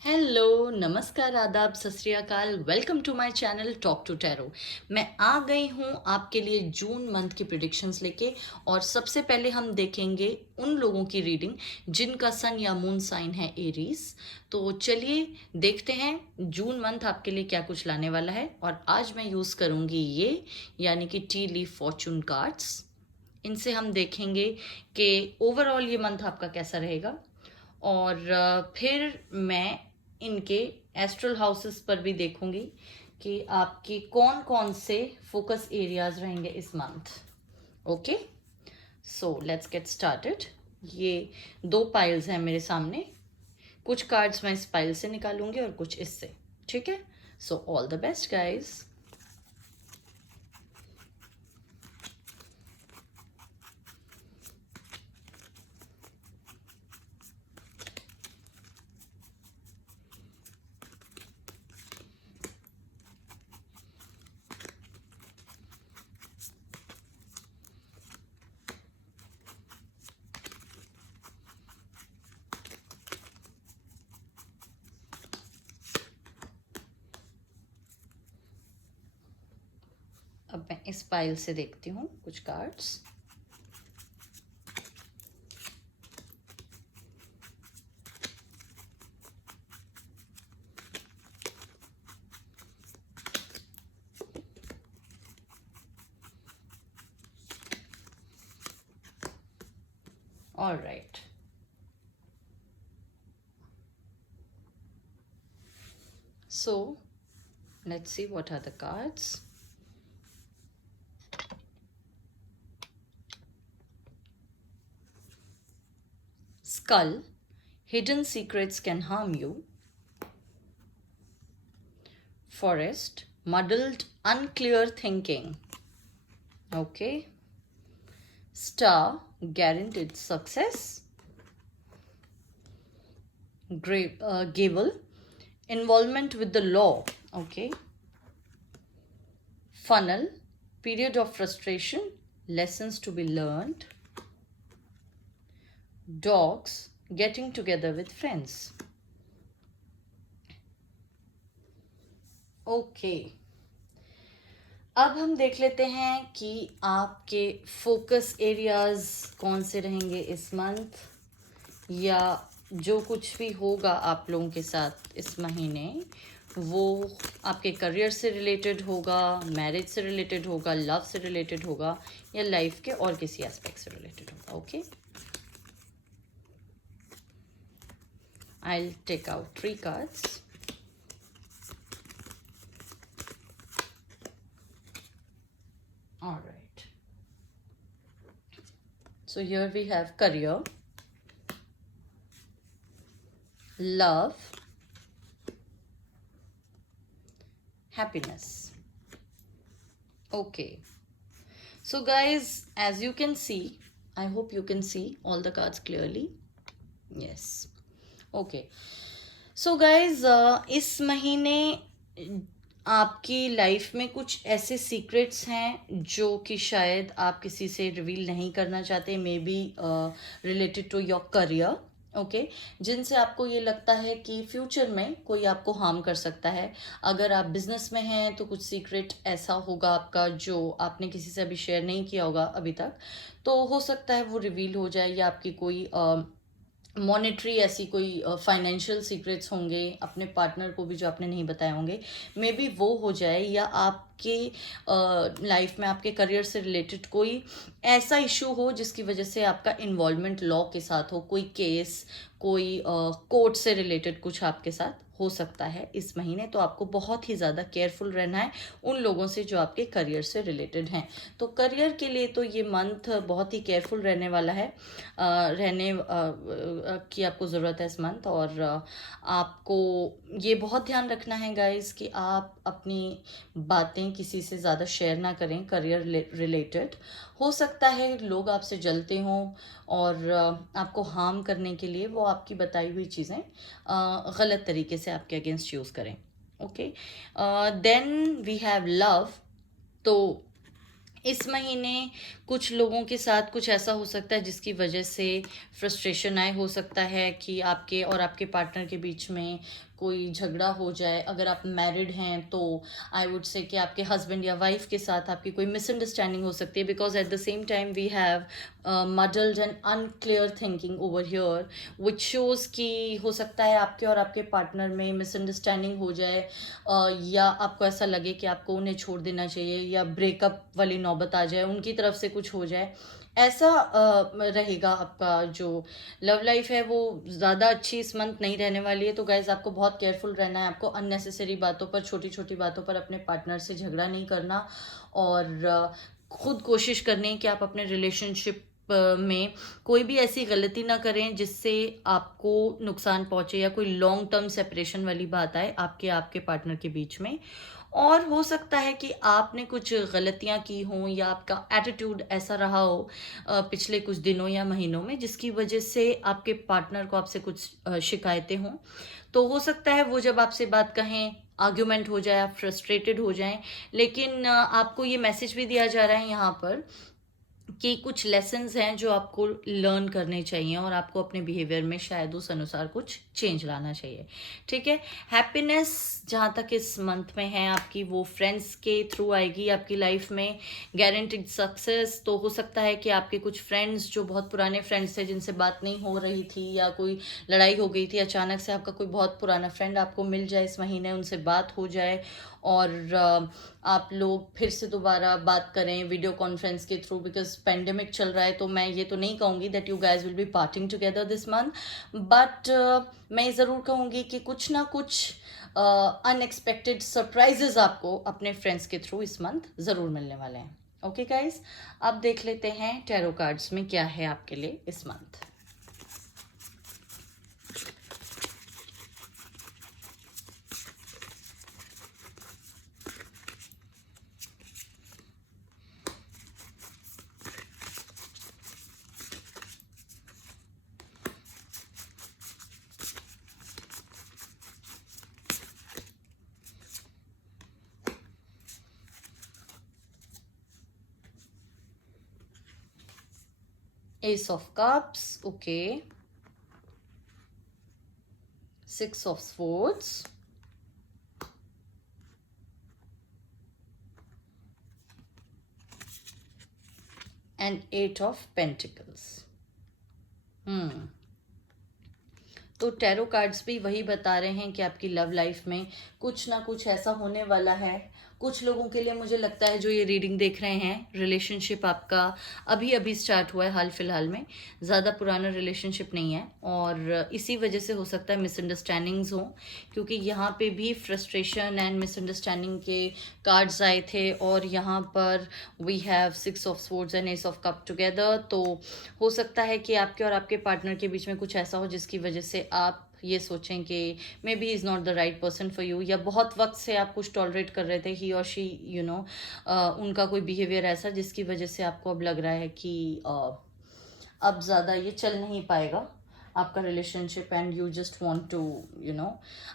Hello, नमस्कार, आदाब, सत श्री अकाल। Welcome to my channel talk to tarot. मैं आ गई हूँ आपके लिए जून मंथ की प्रिडिक्शंस लेके। और सबसे पहले हम देखेंगे उन लोगों की रीडिंग जिनका सन या मून साइन है एरीज। तो चलिए देखते हैं जून मंथ आपके लिए क्या कुछ लाने वाला है। और आज मैं यूज़ करूँगी ये, यानी कि टी लीफ फॉर्चून कार्ड्स। इनसे हम देखेंगे कि ओवरऑल ये मंथ आपका कैसा रहेगा। और फिर मैं इनके एस्ट्रल हाउसेस पर भी देखूंगी कि आपकी कौन कौन से फोकस एरियाज रहेंगे इस month. Okay, so let's get started. ये दो पाइल्स हैं मेरे सामने। कुछ कार्ड्स मैं इस पाइल से निकालूंगी और कुछ इससे। ठीक है, so all the best guys. अब मैं इस पाइल से देखती हूँ कुछ cards. All right, so let's see what are the cards. Skull, hidden secrets can harm you. Forest, muddled, unclear thinking. Okay. Star, guaranteed success. Gable, involvement with the law. Okay. Funnel, period of frustration, lessons to be learned. Dogs, getting together with friends. Okay. अब हम देख लेते हैं कि आपके focus areas कौन से रहेंगे इस मंथ, या जो कुछ भी होगा आप लोगों के साथ इस महीने वो आपके करियर से रिलेटेड होगा, मैरिज से रिलेटेड होगा, लव से रिलेटेड होगा, या लाइफ के और किसी एस्पेक्ट से रिलेटेड होगा। Okay, I will take out 3 cards. All right. So here we have career, love, happiness. Okay. So guys, as you can see, I hope you can see all the cards clearly. Yes. Okay. So guys, इस महीने आपकी life में कुछ ऐसे secrets हैं जो कि शायद आप किसी से रिवील नहीं करना चाहते, may be related to your career. Okay, जिनसे आपको ये लगता है कि फ्यूचर में कोई आपको हार्म कर सकता है। अगर आप बिजनेस में हैं तो कुछ सीक्रेट ऐसा होगा आपका जो आपने किसी से अभी शेयर नहीं किया होगा अभी तक, तो हो सकता है वो रिवील हो जाए। या आपकी कोई मॉनेटरी ऐसी कोई फाइनेंशियल सीक्रेट्स होंगे अपने पार्टनर को भी जो आपने नहीं बताए होंगे, मे बी वो हो जाए। या आपके लाइफ में आपके करियर से रिलेटेड कोई ऐसा इशू हो जिसकी वजह से आपका इन्वॉल्वमेंट लॉ के साथ हो, कोई केस, कोई कोर्ट से रिलेटेड कुछ आपके साथ हो सकता है इस महीने। तो आपको बहुत ही ज़्यादा केयरफुल रहना है उन लोगों से जो आपके करियर से रिलेटेड हैं। तो करियर के लिए तो ये मंथ बहुत ही केयरफुल रहने वाला है, रहने की आपको ज़रूरत है इस मंथ। और आपको ये बहुत ध्यान रखना है गाइस कि आप अपनी बातें किसी से ज़्यादा शेयर ना करें करियर रिलेटेड। हो सकता है लोग आपसे जलते हों और आपको हार्म करने के लिए वो आपकी बताई हुई चीज़ें गलत तरीके से आपके अगेंस्ट यूज़ करें। Okay, then we have love. तो इस महीने कुछ लोगों के साथ कुछ ऐसा हो सकता है जिसकी वजह से फ्रस्ट्रेशन आए। हो सकता है कि आपके और आपके पार्टनर के बीच में कोई झगड़ा हो जाए। अगर आप मैरिड हैं तो आई वुड से कि आपके हस्बैंड या वाइफ के साथ आपकी कोई मिसअंडरस्टैंडिंग हो सकती है, because at the same time we have muddled and unclear thinking over here, which shows कि हो सकता है आपके और आपके पार्टनर में मिसअंडरस्टैंडिंग हो जाए, या आपको ऐसा लगे कि आपको उन्हें छोड़ देना चाहिए, या ब्रेकअप वाली नौबत आ जाए, उनकी तरफ से कुछ हो जाए। ऐसा रहेगा। आपका जो लव लाइफ है वो ज़्यादा अच्छी इस मंथ नहीं रहने वाली है। तो गाइज आपको बहुत केयरफुल रहना है। आपको अननेसेसरी बातों पर, छोटी छोटी बातों पर अपने पार्टनर से झगड़ा नहीं करना, और खुद कोशिश करनी है कि आप अपने रिलेशनशिप में कोई भी ऐसी गलती ना करें जिससे आपको नुकसान पहुंचे, या कोई लॉन्ग टर्म सेपरेशन वाली बात आए आपके आपके पार्टनर के बीच में। और हो सकता है कि आपने कुछ गलतियां की हों, या आपका एटीट्यूड ऐसा रहा हो पिछले कुछ दिनों या महीनों में, जिसकी वजह से आपके पार्टनर को आपसे कुछ शिकायतें हों। तो हो सकता है वो जब आपसे बात कहें, आर्ग्यूमेंट हो जाए, आप फ्रस्ट्रेटेड हो जाएं। लेकिन आपको ये मैसेज भी दिया जा रहा है यहाँ पर कि कुछ लेसन्स हैं जो आपको लर्न करने चाहिए, और आपको अपने बिहेवियर में शायद उस अनुसार कुछ चेंज लाना चाहिए। ठीक है। हैप्पीनेस जहाँ तक इस मंथ में है आपकी, वो फ्रेंड्स के थ्रू आएगी आपकी लाइफ में। Guaranteed success. तो हो सकता है कि आपके कुछ फ्रेंड्स जो बहुत पुराने फ्रेंड्स थे, जिनसे बात नहीं हो रही थी या कोई लड़ाई हो गई थी, अचानक से आपका कोई बहुत पुराना फ्रेंड आपको मिल जाए इस महीने, उनसे बात हो जाए, और आप लोग फिर से दोबारा बात करें वीडियो कॉन्फ्रेंस के थ्रू। बिकॉज पेंडेमिक चल रहा है, तो मैं ये तो नहीं कहूँगी that you guys will be parting together this month, but मैं ज़रूर कहूँगी कि कुछ ना कुछ अनएक्सपेक्टेड सरप्राइजेज आपको अपने फ्रेंड्स के थ्रू इस मंथ ज़रूर मिलने वाले हैं। ओके गाइज, अब देख लेते हैं टैरो कार्ड्स में क्या है आपके लिए इस month. Ace of Cups, okay. Six of Swords, and Eight of Pentacles. तो टैरो कार्ड्स भी वही बता रहे हैं कि आपकी लव लाइफ में कुछ ना कुछ ऐसा होने वाला है। कुछ लोगों के लिए मुझे लगता है जो ये रीडिंग देख रहे हैं, रिलेशनशिप आपका अभी अभी स्टार्ट हुआ है हाल फिलहाल में, ज़्यादा पुराना रिलेशनशिप नहीं है, और इसी वजह से हो सकता है मिसअंडरस्टैंडिंग्स हों, क्योंकि यहाँ पे भी फ्रस्ट्रेशन एंड मिसअंडरस्टैंडिंग के कार्ड्स आए थे, और यहाँ पर we have six of swords and ace of cup together. तो हो सकता है कि आपके और आपके पार्टनर के बीच में कुछ ऐसा हो जिसकी वजह से आप ये सोचें कि may be is not the right person for you, या बहुत वक्त से आप कुछ टॉलरेट कर रहे थे, ही और शी यू नो उनका कोई बिहेवियर ऐसा जिसकी वजह से आपको अब लग रहा है कि अब ज़्यादा ये चल नहीं पाएगा आपका relationship, and you just want to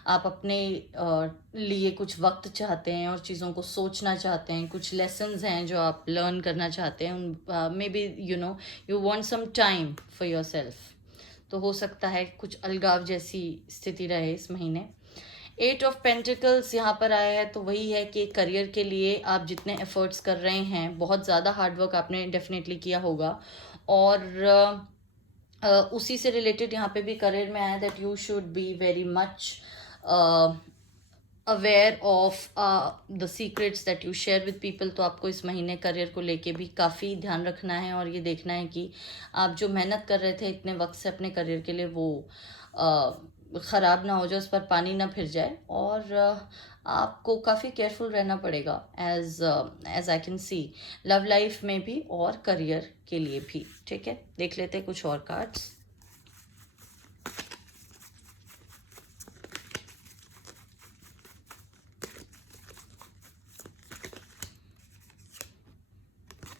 आप अपने लिए कुछ वक्त चाहते हैं और चीज़ों को सोचना चाहते हैं। कुछ लेसन्स हैं जो आप लर्न करना चाहते हैं, उन may be you want some time for yourself. तो हो सकता है कुछ अलगाव जैसी स्थिति रहे इस महीने। एट ऑफ पेंटिकल्स यहाँ पर आया है, तो वही है कि करियर के लिए आप जितने एफर्ट्स कर रहे हैं, बहुत ज़्यादा हार्डवर्क आपने डेफिनेटली किया होगा, और उसी से रिलेटेड यहाँ पे भी करियर में आया that you should be very much aware of the secrets that you share with people. तो आपको इस महीने करियर को लेके भी काफ़ी ध्यान रखना है, और ये देखना है कि आप जो मेहनत कर रहे थे इतने वक्त से अपने करियर के लिए, वो ख़राब ना हो जाए, उस पर पानी ना फिर जाए, और आपको काफ़ी केयरफुल रहना पड़ेगा as I can see, love life में भी और करियर के लिए भी। ठीक है, देख लेते हैं कुछ और cards.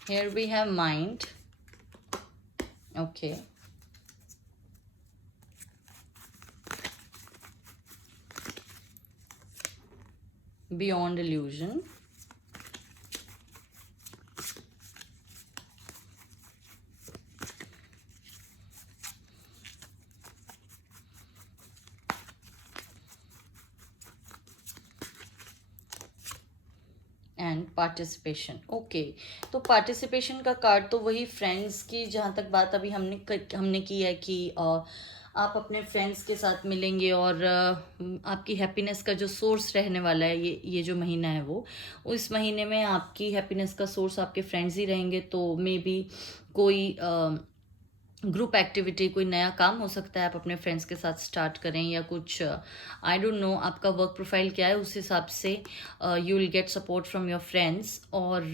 Here we have mind. Okay. Beyond illusion. And participation. Okay, तो पार्टिसिपेशन का कार्ड तो वही फ्रेंड्स की, जहाँ तक बात अभी हमने की है कि आप अपने फ्रेंड्स के साथ मिलेंगे और आपकी हैप्पीनेस का जो सोर्स रहने वाला है ये जो महीना है वो, उस महीने में आपकी हैप्पीनेस का सोर्स आपके फ्रेंड्स ही रहेंगे। तो मे बी कोई ग्रुप एक्टिविटी, कोई नया काम हो सकता है, आप अपने फ्रेंड्स के साथ स्टार्ट करें, या कुछ आई डोंट नो आपका वर्क प्रोफाइल क्या है, उस हिसाब से you will get support from your friends. और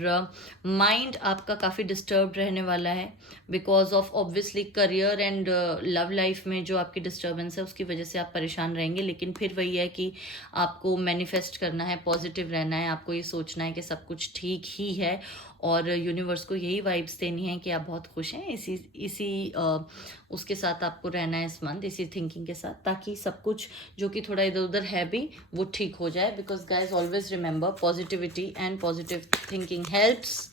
माइंड आपका काफ़ी डिस्टर्ब रहने वाला है because of obviously career and love life में जो आपकी डिस्टर्बेंस है उसकी वजह से आप परेशान रहेंगे। लेकिन फिर वही है कि आपको मैनिफेस्ट करना है, पॉजिटिव रहना है, आपको ये सोचना है कि सब कुछ ठीक ही है और यूनिवर्स को यही वाइब्स देनी है कि आप बहुत खुश हैं। इसी उसके साथ आपको रहना है इस मंथ, इसी थिंकिंग के साथ, ताकि सब कुछ जो कि थोड़ा इधर उधर है भी वो ठीक हो जाए। Because guys always remember positivity and positive thinking helps.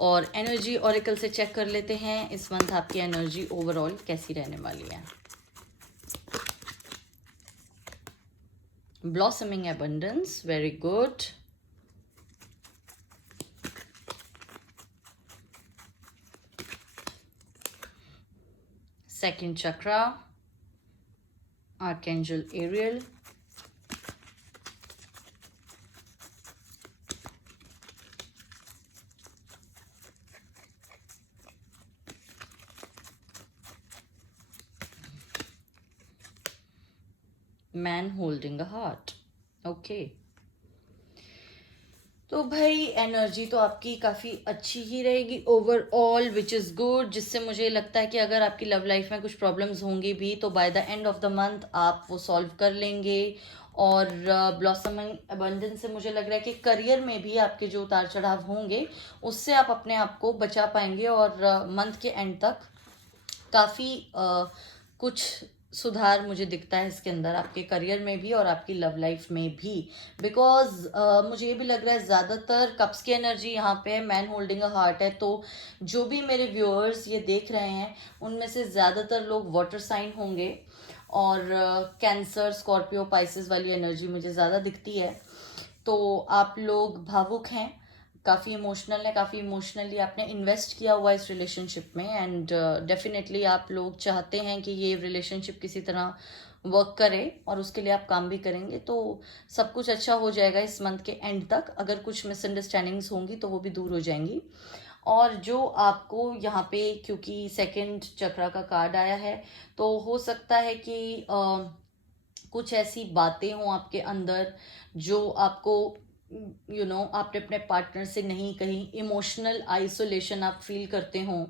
और एनर्जी ऑरेकल से चेक कर लेते हैं इस मंथ आपकी एनर्जी ओवरऑल कैसी रहने वाली है। Blossoming abundance, very good. Second chakra, Archangel Ariel. Man holding a heart. Okay. तो भाई एनर्जी तो आपकी काफ़ी अच्छी ही रहेगी ओवरऑल, विच इज़ गुड, जिससे मुझे लगता है कि अगर आपकी लव लाइफ में कुछ प्रॉब्लम्स होंगी भी तो by the end of the month आप वो सॉल्व कर लेंगे। और ब्लॉसमिंग अबंडेंस से मुझे लग रहा है कि करियर में भी आपके जो उतार चढ़ाव होंगे उससे आप अपने आप को बचा पाएंगे और मंथ के एंड तक काफ़ी कुछ सुधार मुझे दिखता है इसके अंदर, आपके करियर में भी और आपकी लव लाइफ में भी। बिकॉज मुझे ये भी लग रहा है ज़्यादातर कप्स की एनर्जी यहाँ पे है, मैन होल्डिंग अ हार्ट है। तो जो भी मेरे व्यूअर्स ये देख रहे हैं उनमें से ज़्यादातर लोग वाटर साइन होंगे और कैंसर, स्कॉर्पियो, पाइसेस वाली एनर्जी मुझे ज़्यादा दिखती है। तो आप लोग भावुक हैं, काफ़ी इमोशनल है, काफ़ी इमोशनली आपने इन्वेस्ट किया हुआ इस रिलेशनशिप में एंड डेफिनेटली आप लोग चाहते हैं कि ये रिलेशनशिप किसी तरह वर्क करे और उसके लिए आप काम भी करेंगे। तो सब कुछ अच्छा हो जाएगा इस मंथ के एंड तक। अगर कुछ मिसअंडरस्टैंडिंग्स होंगी तो वो भी दूर हो जाएंगी। और जो आपको यहाँ पे, क्योंकि सेकंड चक्रा का कार्ड आया है, तो हो सकता है कि कुछ ऐसी बातें हों आपके अंदर जो आपको आपने अपने पार्टनर से नहीं कहीं, इमोशनल आइसोलेशन आप फील करते हों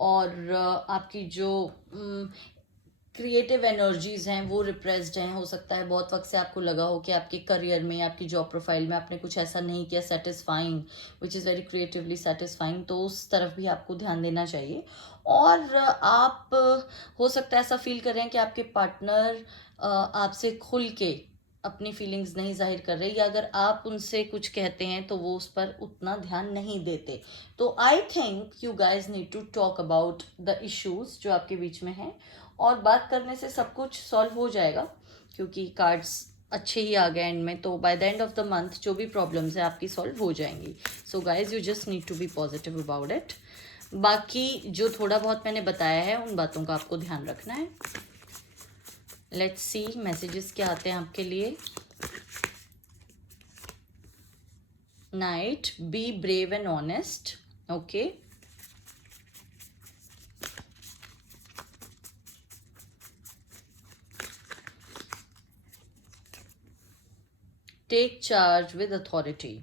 और आपकी जो क्रिएटिव एनर्जीज हैं वो रिप्रेस्ड हैं। हो सकता है बहुत वक्त से आपको लगा हो कि आपके करियर में, आपकी जॉब प्रोफाइल में आपने कुछ ऐसा नहीं किया satisfying, which is very creatively satisfying, तो उस तरफ भी आपको ध्यान देना चाहिए। और आप हो सकता है ऐसा फील कर रहे हैं कि आपके पार्टनर आपसे खुल के अपनी फीलिंग्स नहीं जाहिर कर रहे, या अगर आप उनसे कुछ कहते हैं तो वो उस पर उतना ध्यान नहीं देते। तो I think you guys need to talk about the issues जो आपके बीच में हैं, और बात करने से सब कुछ सॉल्व हो जाएगा क्योंकि कार्ड्स अच्छे ही आ गए एंड में। तो by the end of the month जो भी प्रॉब्लम्स है आपकी सॉल्व हो जाएंगी। So guys you just need to be positive about it. बाकी जो थोड़ा बहुत मैंने बताया है उन बातों का आपको ध्यान रखना है। लेट्स सी मैसेजेस क्या आते हैं आपके लिए। Knight, be brave and honest. Okay, take charge with authority.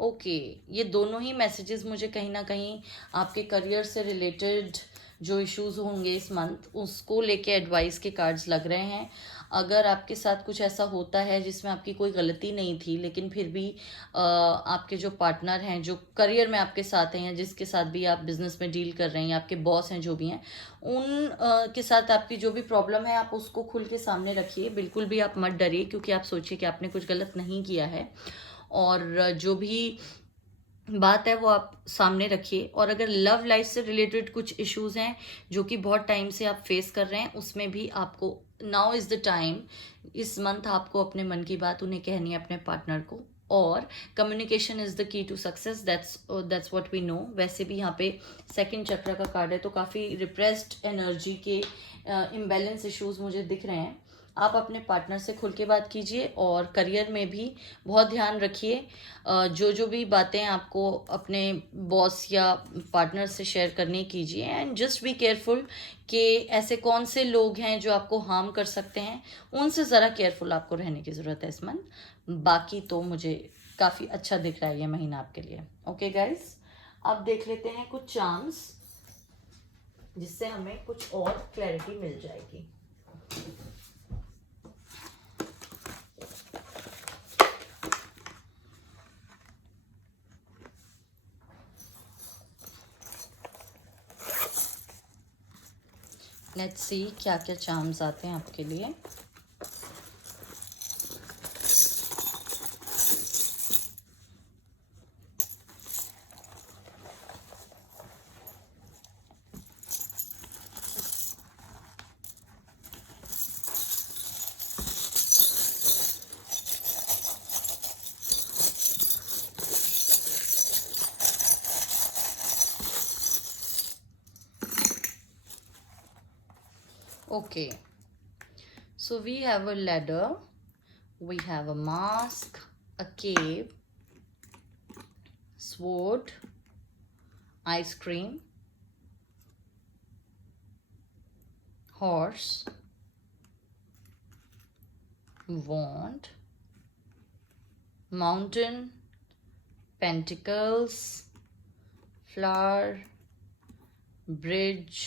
Okay, ये दोनों ही मैसेजेस मुझे कहीं ना कहीं आपके करियर से रिलेटेड जो इश्यूज होंगे इस मंथ उसको लेके एडवाइस के कार्ड्स लग रहे हैं। अगर आपके साथ कुछ ऐसा होता है जिसमें आपकी कोई गलती नहीं थी लेकिन फिर भी आपके जो पार्टनर हैं, जो करियर में आपके साथ हैं, या जिसके साथ भी आप बिजनेस में डील कर रहे हैं, या आपके बॉस हैं जो भी हैं, उन के साथ आपकी जो भी प्रॉब्लम है आप उसको खुल के सामने रखिए। बिल्कुल भी आप मत डरिए, क्योंकि आप सोचिए कि आपने कुछ गलत नहीं किया है और जो भी बात है वो आप सामने रखिए। और अगर लव लाइफ से रिलेटेड कुछ इश्यूज हैं जो कि बहुत टाइम से आप फेस कर रहे हैं, उसमें भी आपको नाउ इज़ द टाइम, इस मंथ आपको अपने मन की बात उन्हें कहनी है, अपने पार्टनर को। और communication is the key to success, that's what we know. वैसे भी यहाँ पे सेकंड चक्र का कार्ड है, तो काफ़ी रिप्रेस्ड एनर्जी के इम्बैलेंस इश्यूज मुझे दिख रहे हैं। आप अपने पार्टनर से खुल के बात कीजिए और करियर में भी बहुत ध्यान रखिए। जो भी बातें आपको अपने बॉस या पार्टनर से शेयर करनी कीजिए, एंड जस्ट बी केयरफुल कि ऐसे कौन से लोग हैं जो आपको हार्म कर सकते हैं, उनसे ज़रा केयरफुल आपको रहने की ज़रूरत है इस मंथ। बाकी तो मुझे काफ़ी अच्छा दिख रहा है ये महीना आपके लिए। ओके गाइस, अब देख लेते हैं कुछ चार्म्स जिससे हमें कुछ और क्लैरिटी मिल जाएगी। लेट्स सी क्या क्या चार्म्स आते हैं आपके लिए। Okay, so we have a ladder, we have a mask, a cave, sword, ice cream, horse, wand, mountain, pentacles, flower, bridge,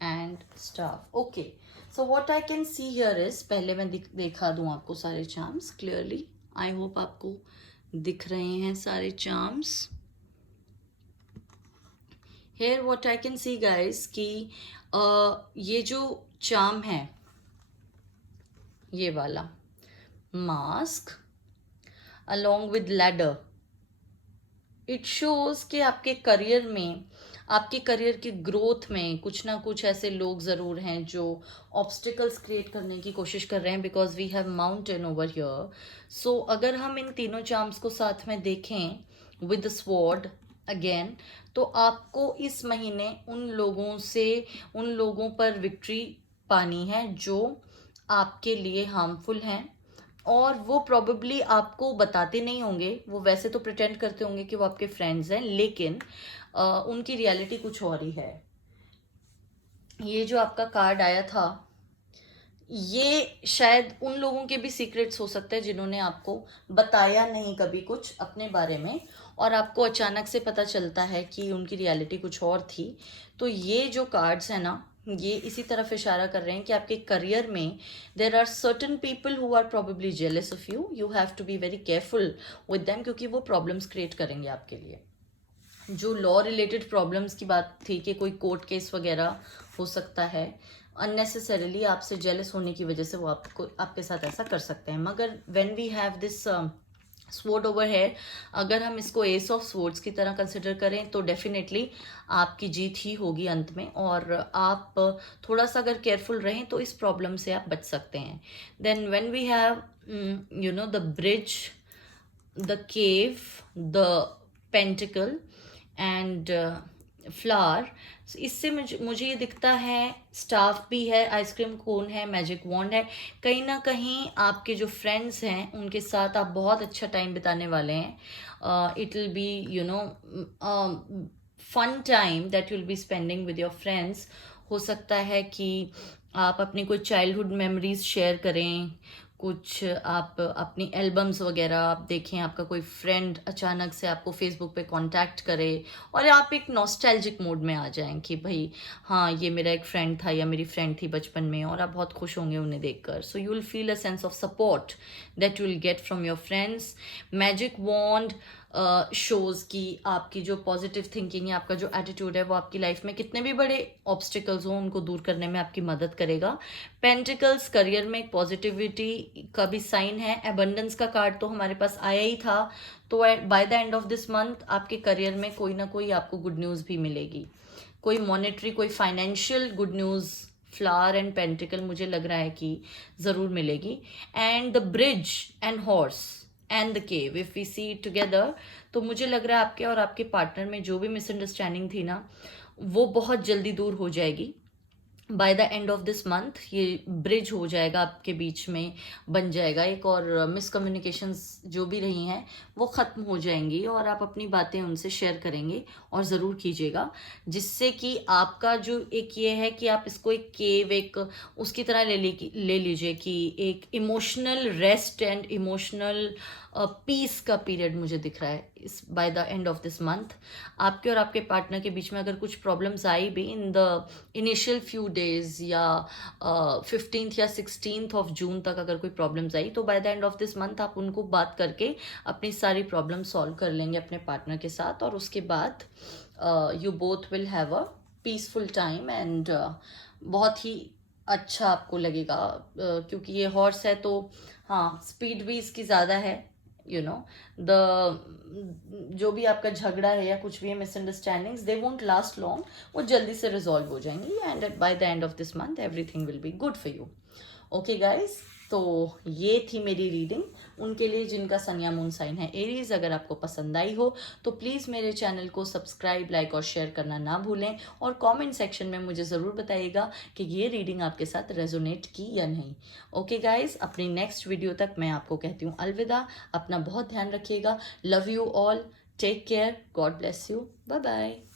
and staff. Okay, so what I can see here is, पहले मैं दिखा दूँ आपको सारे charms clearly. I hope आपको दिख रहे हैं सारे charms. Here what I can see guys कि ये जो चार्म है, ये वाला mask along with ladder, it shows कि आपके करियर में, आपके करियर की ग्रोथ में कुछ ना कुछ ऐसे लोग ज़रूर हैं जो ऑब्स्टिकल्स क्रिएट करने की कोशिश कर रहे हैं, because we have mountain over here. So अगर हम इन तीनों चार्म्स को साथ में देखें विद द स्वॉर्ड अगेन, तो आपको इस महीने उन लोगों पर विक्ट्री पानी है जो आपके लिए हार्मफुल हैं, और वो प्रॉबेबली आपको बताते नहीं होंगे। वो वैसे तो प्रिटेंड करते होंगे कि वो आपके फ्रेंड्स हैं, लेकिन उनकी रियलिटी कुछ और ही है। ये जो आपका कार्ड आया था, ये शायद उन लोगों के भी सीक्रेट्स हो सकते हैं जिन्होंने आपको बताया नहीं कभी कुछ अपने बारे में, और आपको अचानक से पता चलता है कि उनकी रियलिटी कुछ और थी। तो ये जो कार्ड्स हैं ना, ये इसी तरफ इशारा कर रहे हैं कि आपके करियर में there are certain people who are probably jealous of you. You have to be very careful with them, क्योंकि वो प्रॉब्लम्स क्रिएट करेंगे आपके लिए। जो लॉ रिलेटेड प्रॉब्लम्स की बात थी कि कोई कोर्ट केस वगैरह हो सकता है, अननेसेसरीली आपसे जेलस होने की वजह से वो आपके साथ ऐसा कर सकते हैं। मगर when we have this sword over है, अगर हम इसको एस ऑफ स्वॉर्ड्स की तरह कंसिडर करें तो डेफिनेटली आपकी जीत ही होगी अंत में, और आप थोड़ा सा अगर केयरफुल रहें तो इस प्रॉब्लम से आप बच सकते हैं। Then when we have the bridge, the cave, the pentacle and flower, इससे मुझे ये दिखता है स्टाफ भी है, आइसक्रीम कोन है, मैजिक वॉन्ड है। कहीं ना कहीं आपके जो फ्रेंड्स हैं उनके साथ आप बहुत अच्छा टाइम बिताने वाले हैं। It will be fun time that will be spending with your friends. हो सकता है कि आप अपनी कोई चाइल्डहुड मेमोरीज शेयर करें, कुछ आप अपनी एल्बम्स वगैरह आप देखें, आपका कोई फ्रेंड अचानक से आपको फेसबुक पे कांटेक्ट करे और आप एक नॉस्टैल्जिक मोड में आ जाएं कि भाई हाँ, ये मेरा एक फ्रेंड था या मेरी फ्रेंड थी बचपन में, और आप बहुत खुश होंगे उन्हें देखकर। So you will feel a sense of support that you will get from your friends. Magic wand shows कि आपकी जो पॉजिटिव थिंकिंग है, आपका जो एटीट्यूड है, वो आपकी लाइफ में कितने भी बड़े ऑब्स्टिकल्स हों उनको दूर करने में आपकी मदद करेगा। पेंटिकल्स करियर में एक पॉजिटिविटी का भी साइन है। एबंडेंस का कार्ड तो हमारे पास आया ही था, तो by the end of this month आपके करियर में कोई ना कोई आपको गुड न्यूज़ भी मिलेगी, कोई मॉनेटरी, कोई financial good news flower and pentacle मुझे लग रहा है कि ज़रूर मिलेगी। And the bridge and horse, and the cave, if we see together, तो मुझे लग रहा है आपके और आपके पार्टनर में जो भी मिसअंडरस्टैंडिंग थी ना, वो बहुत जल्दी दूर हो जाएगी। Bye the end of this month ये ब्रिज हो जाएगा आपके बीच में, बन जाएगा एक, और मिसकम्युनिकेशंस जो भी रही हैं वो ख़त्म हो जाएंगी, और आप अपनी बातें उनसे शेयर करेंगे, और ज़रूर कीजिएगा, जिससे कि आपका जो एक ये है कि आप इसको एक केव, एक उसकी तरह ले लीजिए कि एक emotional rest and emotional peace का पीरियड मुझे दिख रहा है इस by the end of this month. आपके और आपके पार्टनर के बीच में अगर कुछ प्रॉब्लम्स आई भी in the initial few days, या 15th या 16th ऑफ जून तक अगर कोई प्रॉब्लम्स आई, तो by the end of this month आप उनको बात करके अपनी सारी प्रॉब्लम सॉल्व कर लेंगे अपने पार्टनर के साथ, और उसके बाद you both will have a peaceful time, and बहुत ही अच्छा आपको लगेगा, क्योंकि ये हॉर्स है तो हाँ, स्पीड भी इसकी ज़्यादा है, यू नो द जो भी आपका झगड़ा है या कुछ भी है, misunderstandings, they won't last long, वो जल्दी से रिजॉल्व हो जाएंगी, and bye the end of this month everything will be good for you. Okay guys, तो ये थी मेरी रीडिंग उनके लिए जिनका सन या मून साइन है एरीज। अगर आपको पसंद आई हो तो प्लीज़ मेरे चैनल को सब्सक्राइब, लाइक और शेयर करना ना भूलें, और कमेंट सेक्शन में मुझे ज़रूर बताइएगा कि ये रीडिंग आपके साथ रेजोनेट की या नहीं। ओके गाइज, अपनी नेक्स्ट वीडियो तक मैं आपको कहती हूँ अलविदा। अपना बहुत ध्यान रखिएगा। Love you all, take care, God bless you, bye bye.